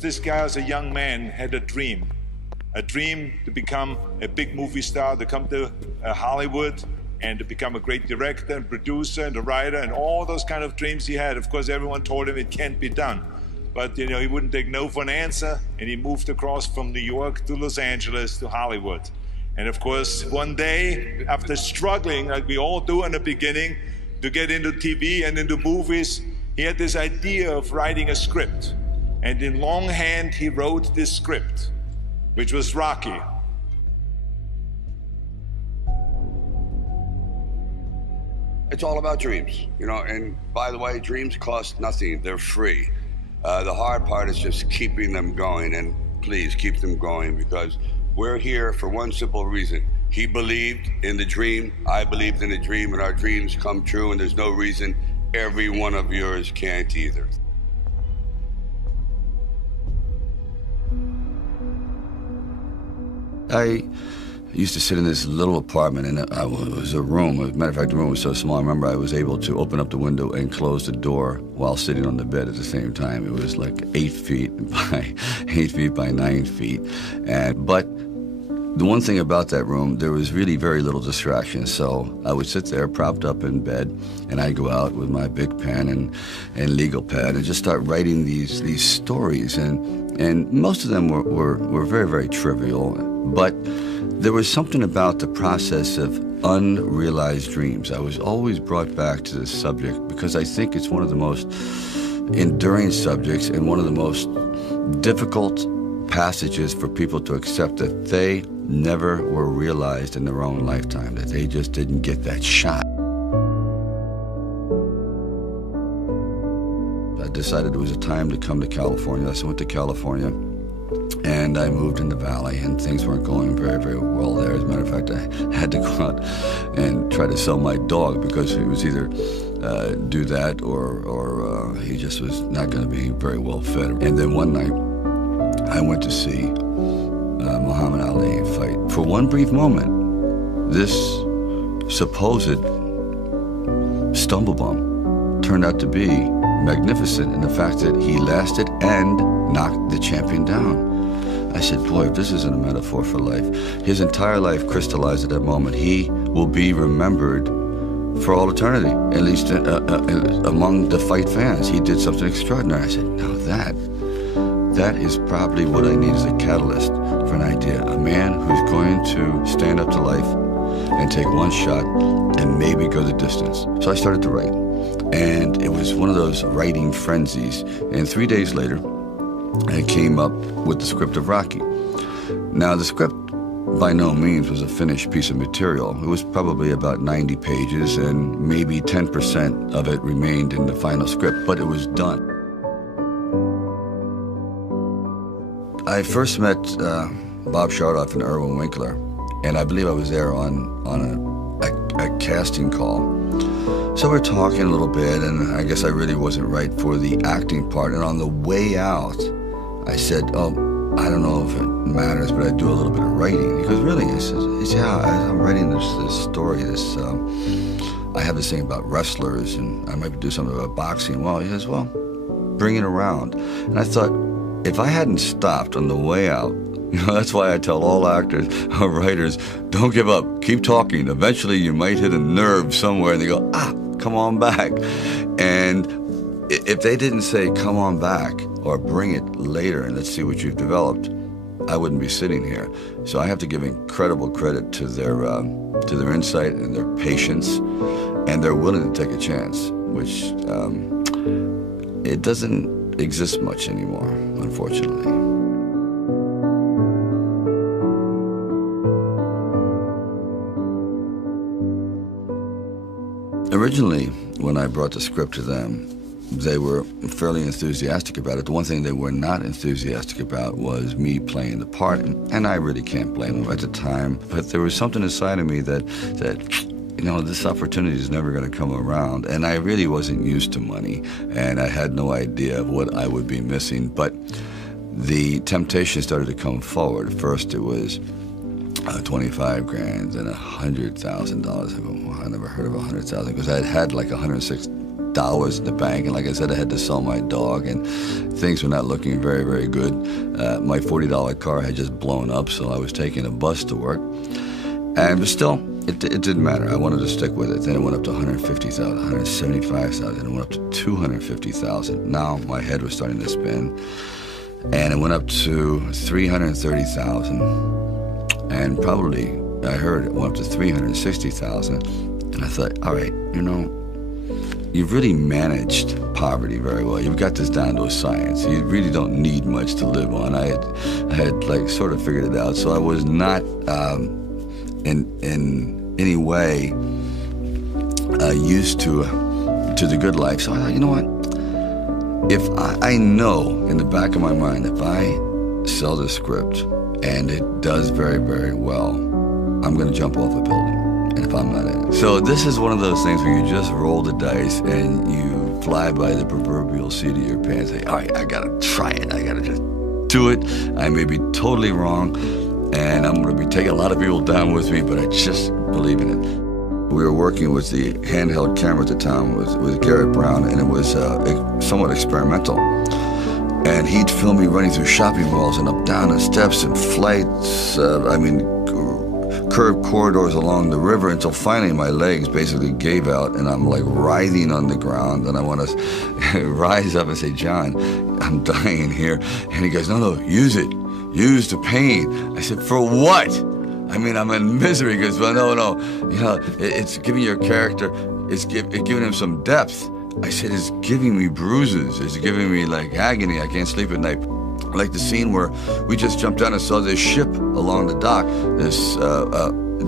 This guy as a young man had a dream to become a big movie star, to come to Hollywood and to become a great director and producer and a writer and all those kind of dreams he had. Of course, everyone told him it can't be done. But he wouldn't take no for an answer, and he moved across from New York to Los Angeles to Hollywood. And of course, one day, after struggling, like we all do in the beginning, to get into TV and into movies, he had this idea of writing a script. And in longhand, he wrote this script, which was Rocky. It's all about dreams, and by the way, dreams cost nothing, they're free. The hard part is just keeping them going, and please keep them going, because we're here for one simple reason. He believed in the dream, I believed in the dream, and our dreams come true, and there's no reason every one of yours can't either. I used to sit in this little apartment, and it was a room. As a matter of fact, the room was so small, I remember I was able to open up the window and close the door while sitting on the bed at the same time. It was like 8 feet by 8 feet by 9 feet. But the one thing about that room, there was really very little distraction. So I would sit there propped up in bed, and I'd go out with my big pen and legal pad and just start writing these stories. And most of them were very, very trivial, but there was something about the process of unrealized dreams. I was always brought back to this subject because I think it's one of the most enduring subjects and one of the most difficult passages for people to accept, that they never were realized in their own lifetime, that they just didn't get that shot. I decided it was a time to come to California, so I went to California. And I moved in the valley, and things weren't going very, very well there. As a matter of fact, I had to go out and try to sell my dog because it was either do that or he just was not going to be very well fed. And then one night, I went to see Muhammad Ali fight. For one brief moment, this supposed stumble bum turned out to be magnificent in the fact that he lasted and knocked the champion down. I said, boy, if this isn't a metaphor for life. His entire life crystallized at that moment. He will be remembered for all eternity, at least among the fight fans. He did something extraordinary. I said, now that is probably what I need as a catalyst for an idea. A man who's going to stand up to life and take one shot and maybe go the distance. So I started to write. And it was one of those writing frenzies. And 3 days later, I came up with the script of Rocky. Now, the script by no means was a finished piece of material. It was probably about 90 pages, and maybe 10% of it remained in the final script, but it was done. I first met Bob Chardoff and Irwin Winkler, and I believe I was there on a casting call. So we're talking a little bit, and I guess I really wasn't right for the acting part. And on the way out, I said, oh, I don't know if it matters, but I do a little bit of writing. He goes, really? I said, yeah, I'm writing this story. I have this thing about wrestlers, and I might do something about boxing. Well, he says, well, bring it around. And I thought, if I hadn't stopped on the way out, that's why I tell all actors or writers, don't give up, keep talking. Eventually you might hit a nerve somewhere and they go, come on back. And if they didn't say, come on back, or bring it later and let's see what you've developed, I wouldn't be sitting here. So I have to give incredible credit to their insight and their patience, and they're willing to take a chance, which it doesn't exist much anymore, unfortunately. Originally, when I brought the script to them, they were fairly enthusiastic about it. The one thing they were not enthusiastic about was me playing the part, and I really can't blame them at the time. But there was something inside of me that this opportunity is never going to come around. And I really wasn't used to money, and I had no idea of what I would be missing. But the temptation started to come forward. First, it was 25 grand and $100,000. I go, well, I never heard of 100,000 because I had like $106,000 dollars in the bank. And like I said, I had to sell my dog, and things were not looking very, very good. My $40 car had just blown up, so I was taking a bus to work. But still, it didn't matter. I wanted to stick with it. Then it went up to 150,000, 175,000. It went up to 250,000. Now my head was starting to spin. And it went up to 330,000. And probably, I heard it went up to 360,000. And I thought, all right, you know, you've really managed poverty very well. You've got this down to a science. You really don't need much to live on. I had like sort of figured it out. So I was not in any way used to the good life. So I thought, you know what? If I know in the back of my mind, if I sell this script and it does very, very well, I'm going to jump off a building. And if I'm not in it. So this is one of those things where you just roll the dice and you fly by the proverbial seat of your pants. Say, all right, I got to try it. I got to just do it. I may be totally wrong, and I'm going to be taking a lot of people down with me, but I just believe in it. We were working with the handheld camera at the time with Garrett Brown, and it was somewhat experimental. And he'd film me running through shopping malls and up down the steps and flights, curved corridors along the river, until finally my legs basically gave out and I'm like writhing on the ground, and I want to rise up and say, John, I'm dying here. And he goes, no, use it. Use the pain. I said, for what? I mean, I'm in misery. He goes, well, no, you know, it's giving your character, it's giving him some depth. I said, it's giving me bruises. It's giving me like agony. I can't sleep at night. Like the scene where we just jumped down and saw this ship along the dock, this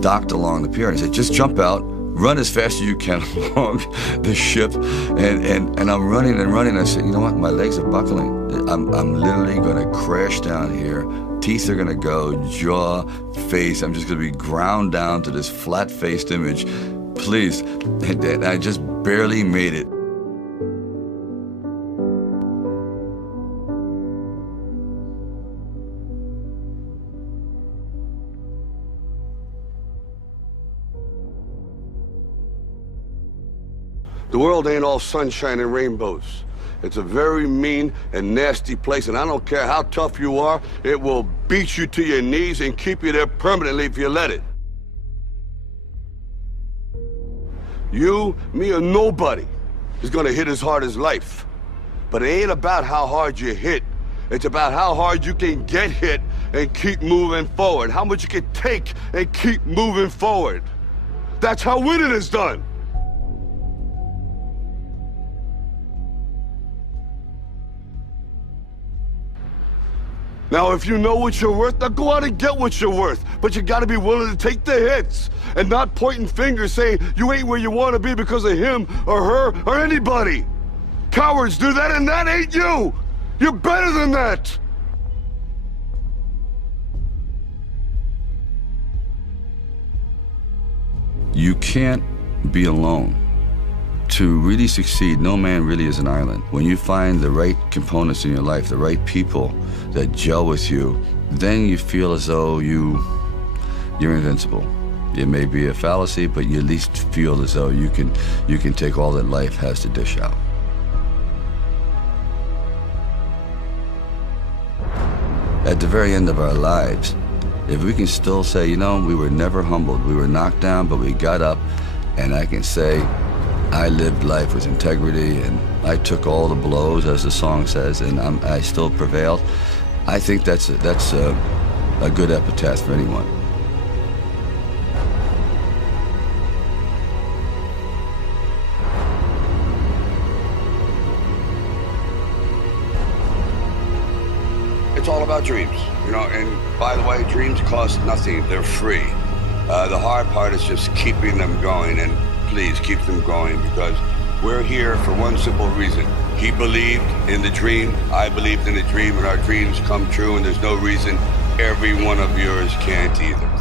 docked along the pier. And I said, just jump out, run as fast as you can along the ship. And I'm running and running. I said, you know what? My legs are buckling. I'm literally going to crash down here. Teeth are going to go, jaw, face. I'm just going to be ground down to this flat-faced image. Please. And I just barely made it. The world ain't all sunshine and rainbows. It's a very mean and nasty place, and I don't care how tough you are, it will beat you to your knees and keep you there permanently if you let it. You, me, or nobody is gonna hit as hard as life. But it ain't about how hard you hit. It's about how hard you can get hit and keep moving forward. How much you can take and keep moving forward. That's how winning is done. Now, if you know what you're worth, now go out and get what you're worth. But you gotta be willing to take the hits and not pointing fingers saying you ain't where you wanna be because of him or her or anybody. Cowards do that, and that ain't you. You're better than that. You can't be alone. To really succeed, no man really is an island. When you find the right components in your life, the right people that gel with you, then you feel as though you're invincible. It may be a fallacy, but you at least feel as though you can take all that life has to dish out. At the very end of our lives, if we can still say, you know, we were never humbled, we were knocked down, but we got up, and I can say, I lived life with integrity, and I took all the blows, as the song says, and I still prevailed. I think that's a good epitaph for anyone. It's all about dreams, you know, and by the way, dreams cost nothing. They're free. The hard part is just keeping them going, and please keep them going, because we're here for one simple reason. He believed in the dream, I believed in the dream, and our dreams come true, and there's no reason every one of yours can't either.